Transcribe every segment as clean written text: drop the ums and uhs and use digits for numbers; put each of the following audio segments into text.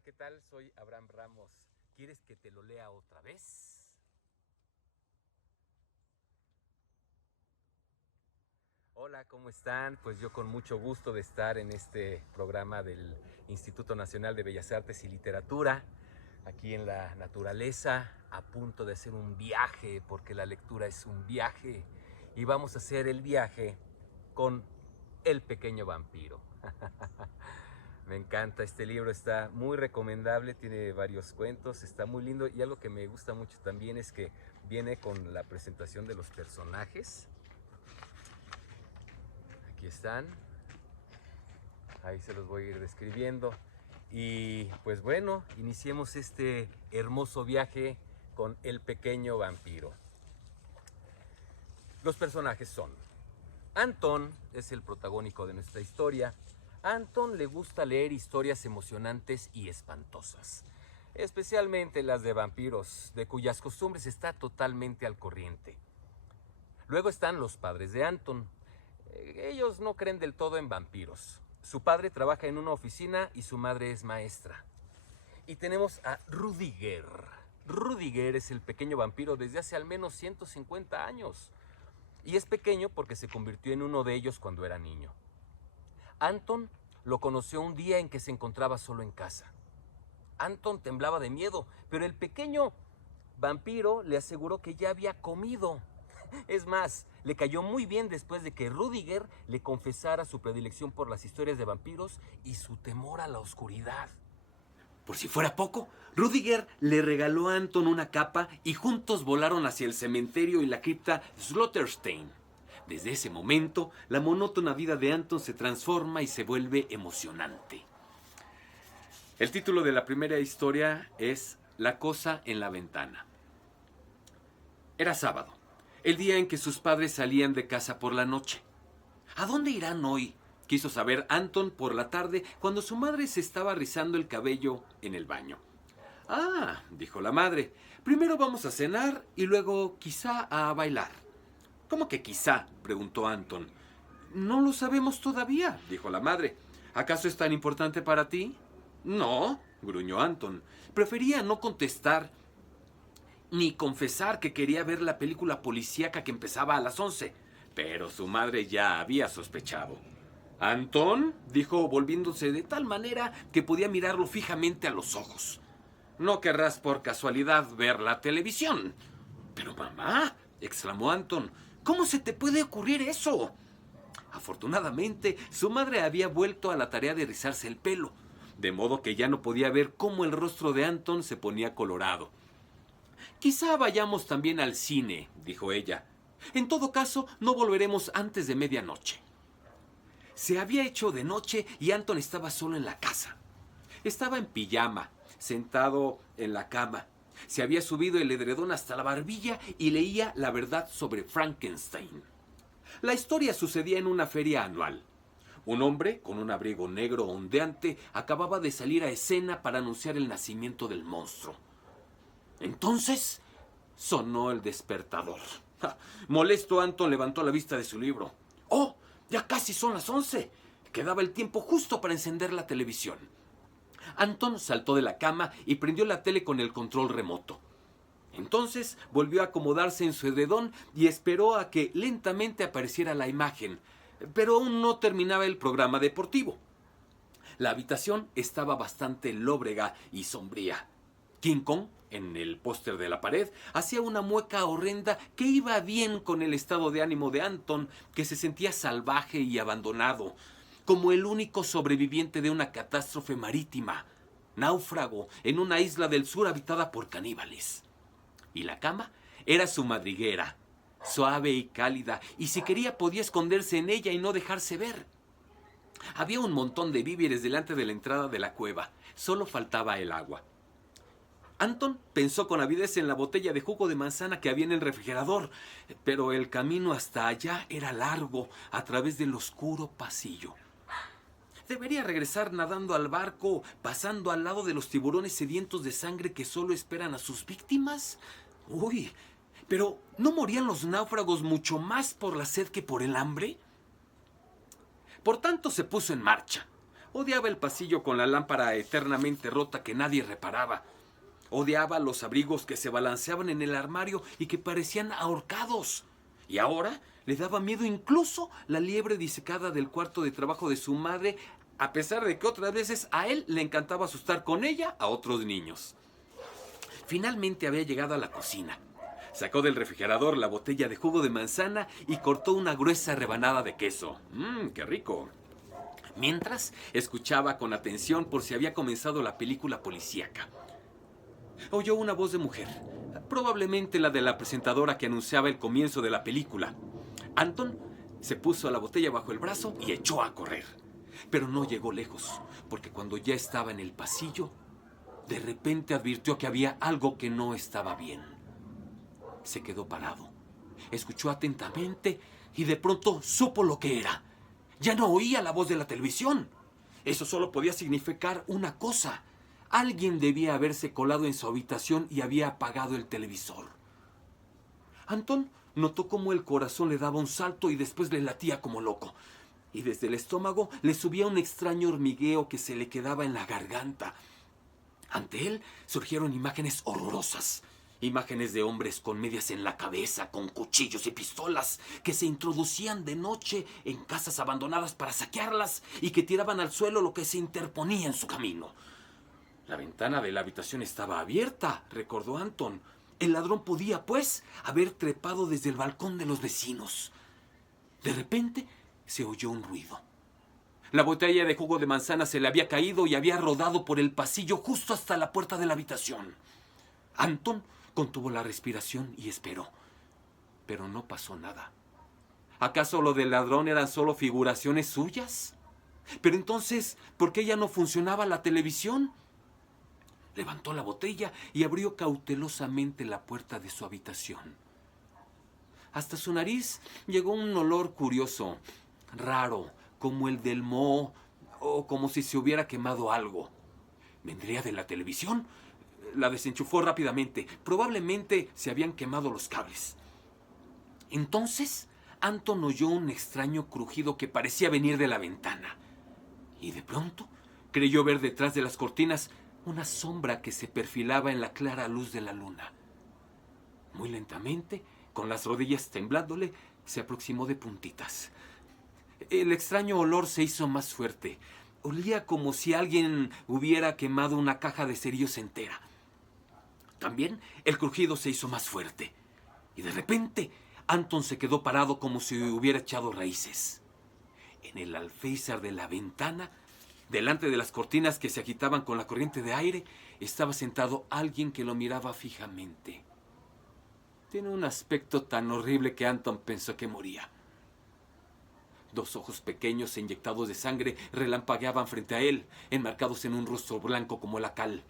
Hola, ¿qué tal? Soy Abraham Ramos. ¿Quieres que te lo lea otra vez? Hola, ¿cómo están? Pues yo con mucho gusto de estar en este programa del Instituto Nacional de Bellas Artes y Literatura, aquí en la naturaleza, a punto de hacer un viaje, porque la lectura es un viaje, y vamos a hacer el viaje con El pequeño vampiro. Me encanta este libro, está muy recomendable, tiene varios cuentos, está muy lindo, y algo que me gusta mucho también es que viene con la presentación de los personajes. Aquí están, ahí se los voy a ir describiendo. Y pues bueno, iniciemos este hermoso viaje con El pequeño vampiro. Los personajes son: Anton es el protagónico de nuestra historia. A Anton le gusta leer historias emocionantes y espantosas, especialmente las de vampiros, de cuyas costumbres está totalmente al corriente. Luego están los padres de Anton. Ellos no creen del todo en vampiros. Su padre trabaja en una oficina y su madre es maestra. Y tenemos a Rudiger. Rudiger es el pequeño vampiro desde hace al menos 150 años. Y es pequeño porque se convirtió en uno de ellos cuando era niño. Anton lo conoció un día en que se encontraba solo en casa. Anton temblaba de miedo, pero el pequeño vampiro le aseguró que ya había comido. Es más, le cayó muy bien después de que Rudiger le confesara su predilección por las historias de vampiros y su temor a la oscuridad. Por si fuera poco, Rudiger le regaló a Anton una capa y juntos volaron hacia el cementerio y la cripta Slaughterstein. Desde ese momento, la monótona vida de Anton se transforma y se vuelve emocionante. El título de la primera historia es La cosa en la ventana. Era sábado, el día en que sus padres salían de casa por la noche. ¿A dónde irán hoy?, quiso saber Anton por la tarde cuando su madre se estaba rizando el cabello en el baño. Ah, dijo la madre, primero vamos a cenar y luego quizá a bailar. ¿Cómo que quizá?, preguntó Anton. No lo sabemos todavía, dijo la madre. ¿Acaso es tan importante para ti? No, gruñó Anton. Prefería no contestar ni confesar que quería ver la película policíaca que empezaba a las 11. Pero su madre ya había sospechado. «¿Antón?», dijo, volviéndose de tal manera que podía mirarlo fijamente a los ojos. «¿No querrás por casualidad ver la televisión?». «Pero mamá», exclamó Anton, «¿cómo se te puede ocurrir eso?». Afortunadamente, su madre había vuelto a la tarea de rizarse el pelo, de modo que ya no podía ver cómo el rostro de Anton se ponía colorado. «Quizá vayamos también al cine», dijo ella. «En todo caso, no volveremos antes de medianoche». Se había hecho de noche y Anton estaba solo en la casa. Estaba en pijama, sentado en la cama. Se había subido el edredón hasta la barbilla y leía La verdad sobre Frankenstein. La historia sucedía en una feria anual. Un hombre, con un abrigo negro ondeante, acababa de salir a escena para anunciar el nacimiento del monstruo. Entonces sonó el despertador. Molesto, Anton levantó la vista de su libro. ¡Oh! Ya casi son las 11. Quedaba el tiempo justo para encender la televisión. Anton saltó de la cama y prendió la tele con el control remoto. Entonces volvió a acomodarse en su edredón y esperó a que lentamente apareciera la imagen, pero aún no terminaba el programa deportivo. La habitación estaba bastante lóbrega y sombría. King Kong, en el póster de la pared, hacía una mueca horrenda que iba bien con el estado de ánimo de Anton, que se sentía salvaje y abandonado, como el único sobreviviente de una catástrofe marítima, náufrago en una isla del sur habitada por caníbales. Y la cama era su madriguera, suave y cálida, y si quería podía esconderse en ella y no dejarse ver. Había un montón de víveres delante de la entrada de la cueva, solo faltaba el agua. Anton pensó con avidez en la botella de jugo de manzana que había en el refrigerador, pero el camino hasta allá era largo, a través del oscuro pasillo. Debería regresar nadando al barco, pasando al lado de los tiburones sedientos de sangre que solo esperan a sus víctimas. Uy, pero ¿no morían los náufragos mucho más por la sed que por el hambre? Por tanto, se puso en marcha. Odiaba el pasillo con la lámpara eternamente rota que nadie reparaba. Odiaba los abrigos que se balanceaban en el armario y que parecían ahorcados. Y ahora le daba miedo incluso la liebre disecada del cuarto de trabajo de su madre, a pesar de que otras veces a él le encantaba asustar con ella a otros niños. Finalmente había llegado a la cocina. Sacó del refrigerador la botella de jugo de manzana y cortó una gruesa rebanada de queso. ¡Qué rico! Mientras, escuchaba con atención por si había comenzado la película policíaca. Oyó una voz de mujer, probablemente la de la presentadora que anunciaba el comienzo de la película. Anton se puso la botella bajo el brazo y echó a correr. Pero no llegó lejos, porque cuando ya estaba en el pasillo, de repente advirtió que había algo que no estaba bien. Se quedó parado, escuchó atentamente y de pronto supo lo que era. Ya no oía la voz de la televisión. Eso solo podía significar una cosa. Alguien debía haberse colado en su habitación y había apagado el televisor. Anton notó cómo el corazón le daba un salto y después le latía como loco. Y desde el estómago le subía un extraño hormigueo que se le quedaba en la garganta. Ante él surgieron imágenes horrorosas. Imágenes de hombres con medias en la cabeza, con cuchillos y pistolas, que se introducían de noche en casas abandonadas para saquearlas y que tiraban al suelo lo que se interponía en su camino. La ventana de la habitación estaba abierta, recordó Anton. El ladrón podía, pues, haber trepado desde el balcón de los vecinos. De repente, se oyó un ruido. La botella de jugo de manzana se le había caído y había rodado por el pasillo justo hasta la puerta de la habitación. Anton contuvo la respiración y esperó. Pero no pasó nada. ¿Acaso lo del ladrón eran solo figuraciones suyas? Pero entonces, ¿por qué ya no funcionaba la televisión? Levantó la botella y abrió cautelosamente la puerta de su habitación. Hasta su nariz llegó un olor curioso, raro, como el del moho o como si se hubiera quemado algo. ¿Vendría de la televisión? La desenchufó rápidamente. Probablemente se habían quemado los cables. Entonces, Anton oyó un extraño crujido que parecía venir de la ventana. Y de pronto, creyó ver detrás de las cortinas una sombra que se perfilaba en la clara luz de la luna. Muy lentamente, con las rodillas temblándole, se aproximó de puntitas. El extraño olor se hizo más fuerte. Olía como si alguien hubiera quemado una caja de cerillos entera. También el crujido se hizo más fuerte. Y de repente, Anton se quedó parado como si hubiera echado raíces. En el alféizar de la ventana, delante de las cortinas que se agitaban con la corriente de aire, estaba sentado alguien que lo miraba fijamente. Tiene un aspecto tan horrible que Anton pensó que moría. Dos ojos pequeños e inyectados de sangre relampagueaban frente a él, enmarcados en un rostro blanco como la cal.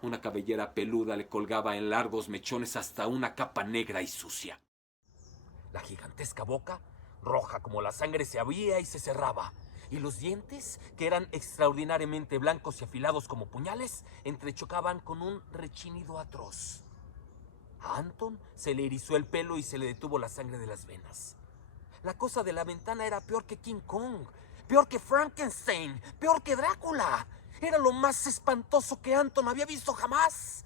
Una cabellera peluda le colgaba en largos mechones hasta una capa negra y sucia. La gigantesca boca, roja como la sangre, se abría y se cerraba. Y los dientes, que eran extraordinariamente blancos y afilados como puñales, entrechocaban con un rechinido atroz. A Anton se le erizó el pelo y se le detuvo la sangre de las venas. La cosa de la ventana era peor que King Kong, peor que Frankenstein, peor que Drácula. Era lo más espantoso que Anton había visto jamás.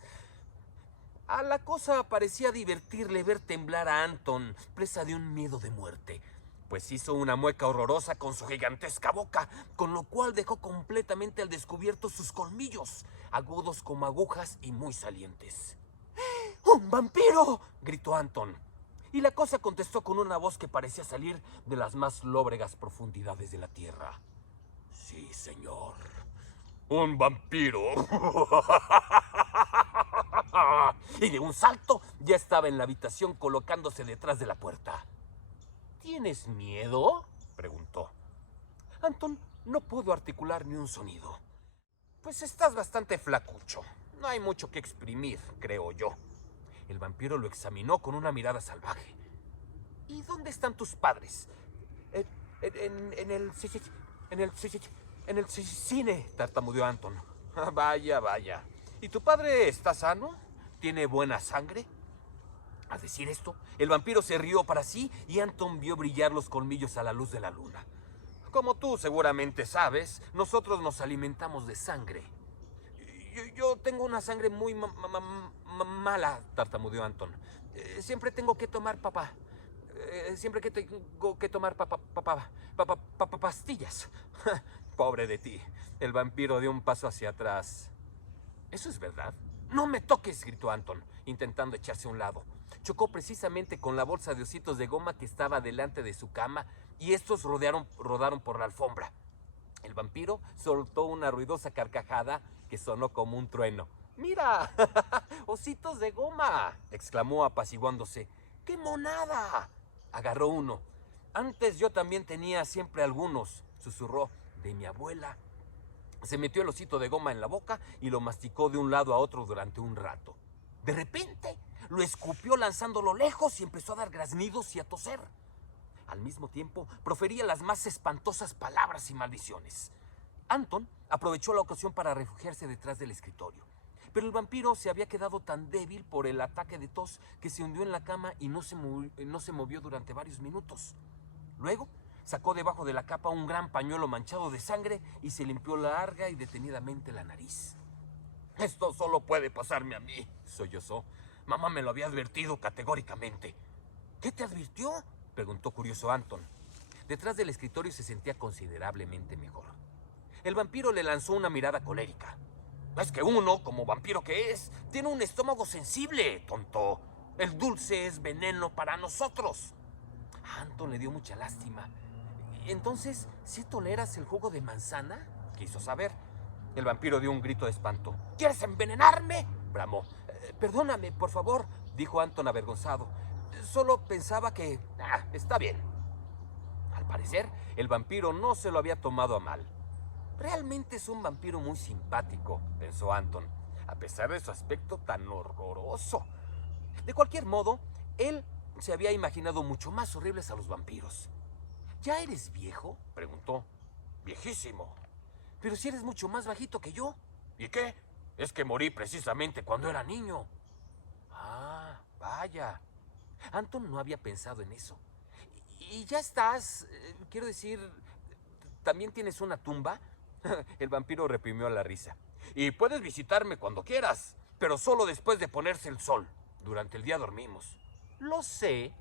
A la cosa parecía divertirle ver temblar a Anton, presa de un miedo de muerte, pues hizo una mueca horrorosa con su gigantesca boca, con lo cual dejó completamente al descubierto sus colmillos, agudos como agujas y muy salientes. ¡Un vampiro!, gritó Anton. Y la cosa contestó con una voz que parecía salir de las más lóbregas profundidades de la tierra. Sí, señor. ¡Un vampiro! Y de un salto ya estaba en la habitación colocándose detrás de la puerta. ¿Tienes miedo?, preguntó. Anton no pudo articular ni un sonido. Pues estás bastante flacucho. No hay mucho que exprimir, creo yo. El vampiro lo examinó con una mirada salvaje. ¿Y dónde están tus padres? En el cine, tartamudeó Anton. Vaya, vaya. ¿Y tu padre está sano? ¿Tiene buena sangre? Al decir esto, el vampiro se rió para sí y Anton vio brillar los colmillos a la luz de la luna. Como tú seguramente sabes, nosotros nos alimentamos de sangre. Yo tengo una sangre muy mala, tartamudeó Anton. Siempre tengo que tomar siempre que tengo que tomar pastillas. Pobre de ti. El vampiro dio un paso hacia atrás. ¿Eso es verdad? ¡No me toques!, gritó Anton, intentando echarse a un lado. Chocó precisamente con la bolsa de ositos de goma que estaba delante de su cama y estos rodaron por la alfombra. El vampiro soltó una ruidosa carcajada que sonó como un trueno. ¡Mira! ¡Ositos de goma!, exclamó apaciguándose. ¡Qué monada! Agarró uno. Antes yo también tenía siempre algunos, susurró, de mi abuela. Se metió el osito de goma en la boca y lo masticó de un lado a otro durante un rato. De repente, lo escupió lanzándolo lejos y empezó a dar graznidos y a toser. Al mismo tiempo, profería las más espantosas palabras y maldiciones. Anton aprovechó la ocasión para refugiarse detrás del escritorio. Pero el vampiro se había quedado tan débil por el ataque de tos que se hundió en la cama y no se movió durante varios minutos. Luego, sacó debajo de la capa un gran pañuelo manchado de sangre y se limpió larga y detenidamente la nariz. «Esto solo puede pasarme a mí», sollozó. «Mamá me lo había advertido categóricamente». «¿Qué te advirtió?», preguntó curioso Anton. Detrás del escritorio se sentía considerablemente mejor. El vampiro le lanzó una mirada colérica. «Es que uno, como vampiro que es, tiene un estómago sensible, tonto. El dulce es veneno para nosotros». A Anton le dio mucha lástima. «¿Entonces, sí toleras el jugo de manzana?», quiso saber. El vampiro dio un grito de espanto. «¿Quieres envenenarme?», bramó. «Perdóname, por favor», dijo Anton avergonzado. «Solo pensaba que... está bien». Al parecer, el vampiro no se lo había tomado a mal. «Realmente es un vampiro muy simpático», pensó Anton, a pesar de su aspecto tan horroroso. De cualquier modo, él se había imaginado mucho más horribles a los vampiros. «¿Ya eres viejo?», preguntó. «Viejísimo». «Pero si eres mucho más bajito que yo». «¿Y qué? Es que morí precisamente cuando era niño». «Ah, vaya». Anton no había pensado en eso. «¿Y ya estás? Quiero decir, ¿también tienes una tumba?». El vampiro reprimió la risa. «Y puedes visitarme cuando quieras, pero solo después de ponerse el sol. Durante el día dormimos». «Lo sé»,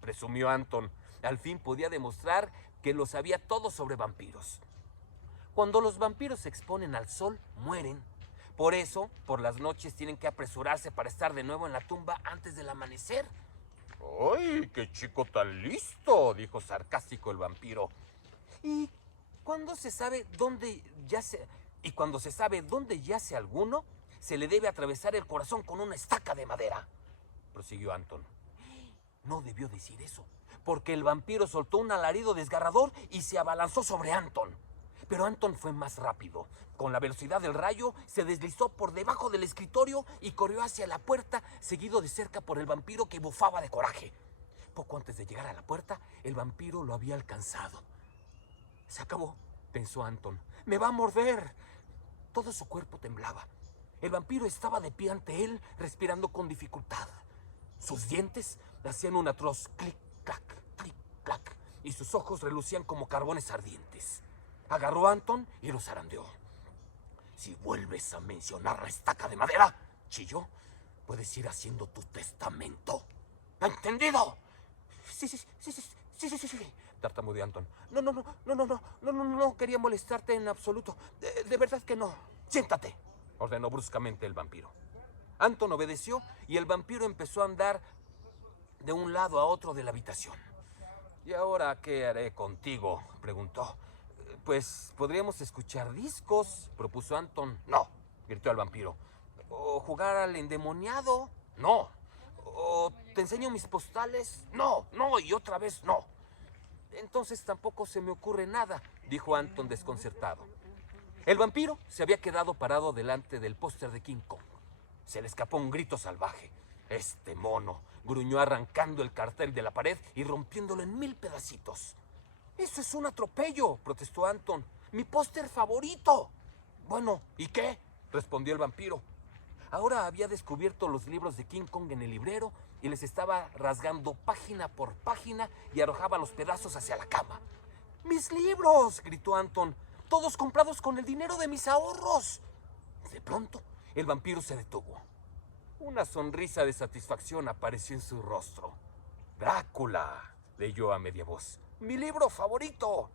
presumió Anton. Al fin podía demostrar que lo sabía todo sobre vampiros. «Cuando los vampiros se exponen al sol, mueren. Por eso, por las noches tienen que apresurarse para estar de nuevo en la tumba antes del amanecer». «¡Ay, qué chico tan listo!», dijo sarcástico el vampiro. «Y cuando se sabe dónde yace alguno, se le debe atravesar el corazón con una estaca de madera», prosiguió Anton. No debió decir eso, porque el vampiro soltó un alarido desgarrador y se abalanzó sobre Anton. Pero Anton fue más rápido. Con la velocidad del rayo, se deslizó por debajo del escritorio y corrió hacia la puerta, seguido de cerca por el vampiro que bufaba de coraje. Poco antes de llegar a la puerta, el vampiro lo había alcanzado. «Se acabó», pensó Anton. «Me va a morder». Todo su cuerpo temblaba. El vampiro estaba de pie ante él, respirando con dificultad. Sus dientes hacían un atroz clic-clac, clic-clac, y sus ojos relucían como carbones ardientes. Agarró a Anton y lo zarandeó. «Si vuelves a mencionar la estaca de madera», chilló, «puedes ir haciendo tu testamento. ¿Entendido?». Sí, tartamudeó Anton. No quería molestarte en absoluto. De verdad que no. «Siéntate», ordenó bruscamente el vampiro. Anton obedeció y el vampiro empezó a andar de un lado a otro de la habitación. «¿Y ahora qué haré contigo?», preguntó. «Pues podríamos escuchar discos», propuso Anton. «No», gritó el vampiro. «¿O jugar al endemoniado?». «No». «¿O te enseño mis postales?». No, y otra vez no». «Entonces tampoco se me ocurre nada», dijo Anton desconcertado. El vampiro se había quedado parado delante del póster de King Kong. Se le escapó un grito salvaje. «Este mono», gruñó arrancando el cartel de la pared y rompiéndolo en 1000 pedacitos. «Eso es un atropello», protestó Anton. «Mi póster favorito». «Bueno, ¿y qué?», respondió el vampiro. Ahora había descubierto los libros de King Kong en el librero y les estaba rasgando página por página y arrojaba los pedazos hacia la cama. ¡Mis libros!, gritó Anton. ¡Todos comprados con el dinero de mis ahorros! De pronto, el vampiro se detuvo. Una sonrisa de satisfacción apareció en su rostro. ¡Drácula!, leyó a media voz. ¡Mi libro favorito!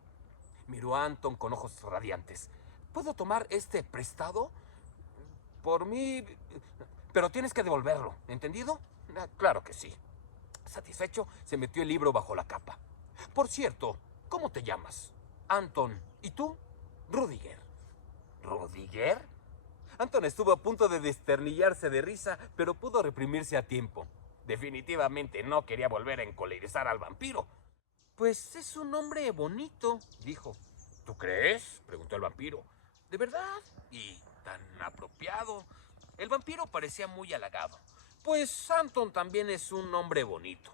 Miró a Anton con ojos radiantes. ¿Puedo tomar este prestado? Por mí... Pero tienes que devolverlo, ¿entendido? Claro que sí. Satisfecho, se metió el libro bajo la capa. Por cierto, ¿cómo te llamas? Anton. ¿Y tú? Rudiger. ¿Rudiger? Anton estuvo a punto de desternillarse de risa, pero pudo reprimirse a tiempo. Definitivamente no quería volver a encolerizar al vampiro. Pues es un nombre bonito, dijo. ¿Tú crees?, preguntó el vampiro. ¿De verdad? ¿Y tan apropiado? El vampiro parecía muy halagado. Pues Anton también es un nombre bonito.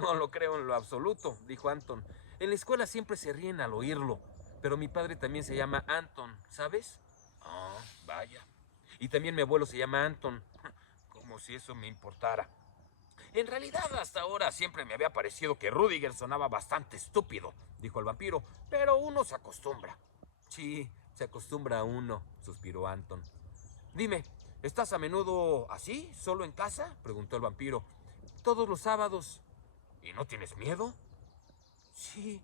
No lo creo en lo absoluto, dijo Anton. En la escuela siempre se ríen al oírlo, pero mi padre también se llama Anton, ¿sabes? Ah, vaya. Y también mi abuelo se llama Anton, como si eso me importara. En realidad, hasta ahora siempre me había parecido que Rudiger sonaba bastante estúpido, dijo el vampiro, pero uno se acostumbra. Sí, se acostumbra a uno, suspiró Anton. Dime, ¿estás a menudo así, solo en casa?, preguntó el vampiro. Todos los sábados. ¿Y no tienes miedo? Sí,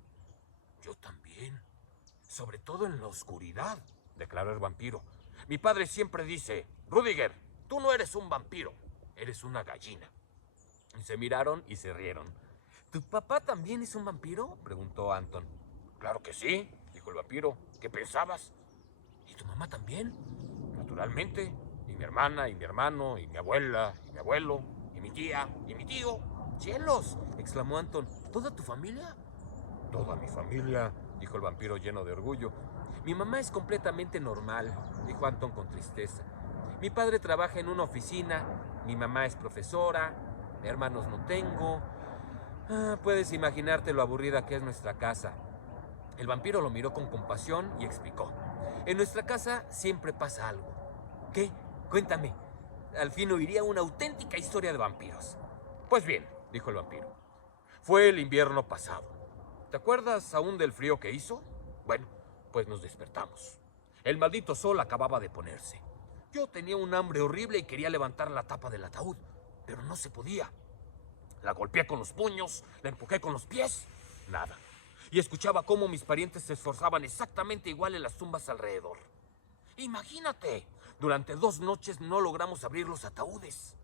yo también. Sobre todo en la oscuridad, declaró el vampiro. Mi padre siempre dice, Rudiger, tú no eres un vampiro, eres una gallina. Y se miraron y se rieron. ¿Tu papá también es un vampiro?, preguntó Anton. Claro que sí, dijo el vampiro. ¿Qué pensabas? ¿Y tu mamá también? Naturalmente. Y mi hermana, y mi hermano, y mi abuela, y mi abuelo, y mi tía, y mi tío. ¡Cielos!, exclamó Anton. ¿Toda tu familia? Toda mi familia, dijo el vampiro lleno de orgullo. Mi mamá es completamente normal, dijo Anton con tristeza. Mi padre trabaja en una oficina, mi mamá es profesora, hermanos no tengo. Puedes imaginarte lo aburrida que es nuestra casa. El vampiro lo miró con compasión y explicó. En nuestra casa siempre pasa algo. ¿Qué? Cuéntame. Al fin oiría una auténtica historia de vampiros. Pues bien, dijo el vampiro. Fue el invierno pasado. ¿Te acuerdas aún del frío que hizo? Bueno, pues nos despertamos. El maldito sol acababa de ponerse. Yo tenía un hambre horrible y quería levantar la tapa del ataúd, pero no se podía. La golpeé con los puños, la empujé con los pies, nada. Y escuchaba cómo mis parientes se esforzaban exactamente igual en las tumbas alrededor. Imagínate, durante 2 noches no logramos abrir los ataúdes.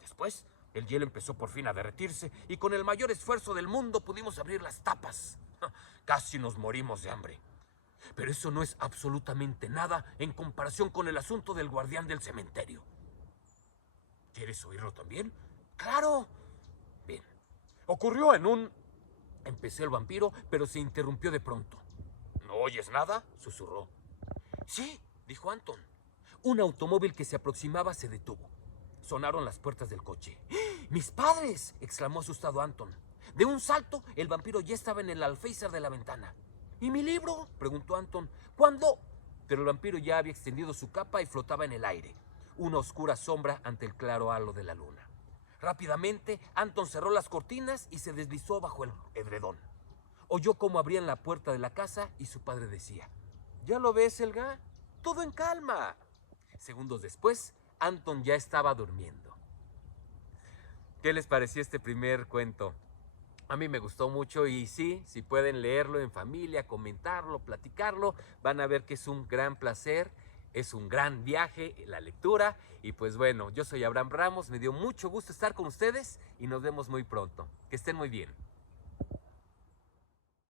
Después, el hielo empezó por fin a derretirse y con el mayor esfuerzo del mundo pudimos abrir las tapas. Casi nos morimos de hambre. Pero eso no es absolutamente nada en comparación con el asunto del guardián del cementerio. ¿Quieres oírlo también? ¡Claro! Bien. Ocurrió en un... Empezó el vampiro, pero se interrumpió de pronto. ¿No oyes nada?, susurró. Sí, dijo Anton. Un automóvil que se aproximaba se detuvo. Sonaron las puertas del coche. ¡Mis padres!, exclamó asustado Anton. De un salto, el vampiro ya estaba en el alféizar de la ventana. ¿Y mi libro?, preguntó Anton. ¿Cuándo? Pero el vampiro ya había extendido su capa y flotaba en el aire, una oscura sombra ante el claro halo de la luna. Rápidamente, Anton cerró las cortinas y se deslizó bajo el edredón. Oyó cómo abrían la puerta de la casa y su padre decía: ¿Ya lo ves, Helga? Todo en calma. Segundos después, Anton ya estaba durmiendo. ¿Qué les pareció este primer cuento? A mí me gustó mucho y sí, si pueden leerlo en familia, comentarlo, platicarlo, van a ver que es un gran placer, es un gran viaje la lectura. Y pues bueno, yo soy Abraham Ramos, me dio mucho gusto estar con ustedes y nos vemos muy pronto. Que estén muy bien.